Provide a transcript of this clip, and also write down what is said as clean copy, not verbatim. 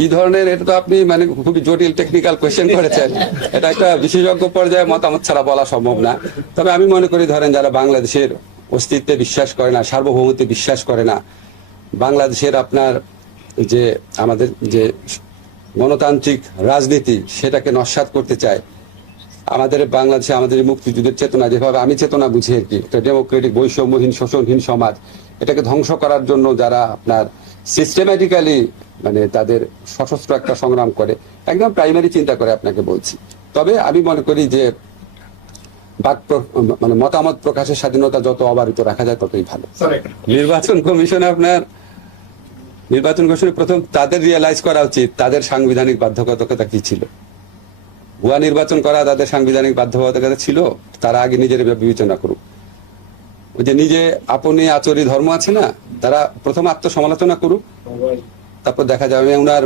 কি ধরনের, এটা তো আপনি মানে খুবই জটিল টেকনিক্যাল কোয়েশ্চেন করেছেন। এটা একটা বিশেষজ্ঞ পর্যায়ে মতামত ছাড়া বলা সম্ভব না। তবে আমি মনে করি, ধরেন যারা বাংলাদেশের অস্তিত্বে বিশ্বাস করে না, সার্বভৌমত্বে বিশ্বাস করে না, বাংলাদেশের আপনার যে আমাদের যে গণতান্ত্রিক রাজনীতি সেটাকে নস্যাৎ করতে চায়, আমাদের বাংলাদেশে আমাদের মুক্তিযুদ্ধের চেতনা যেভাবে আমি চেতনা বুঝি আর কি, একটা ডেমোক্রেটিক বৈষম্যহীন শোষণহীন সমাজ, এটাকে ধ্বংস করার জন্য যারা আপনার সিস্টেম্যাটিক্যালি মানে তাদের সশস্ত্র একটা সংগ্রাম করে, একদম প্রাইমারি চিন্তা করে আপনাকে বলছি। তবে আমি মনে করি যে মানে মতামত প্রকাশের স্বাধীনতা যত অবারিত রাখা যায় ততই ভালো। নির্বাচন কমিশনে প্রথম তাদের রিয়েলাইজ করা উচিত তাদের সাংবিধানিক বাধ্যবাধকতা কি ছিল। ভুয়া নির্বাচন করা তাদের সাংবিধানিক বাধ্যবাধকতা ছিল, তারা আগে নিজের বিবেচনা করুক। ওই যে নিজে আপনি আচরি ধর্ম আছে না, তারা প্রথম আত্মসমালোচনা করুক, তারপর দেখা যাবে ওনার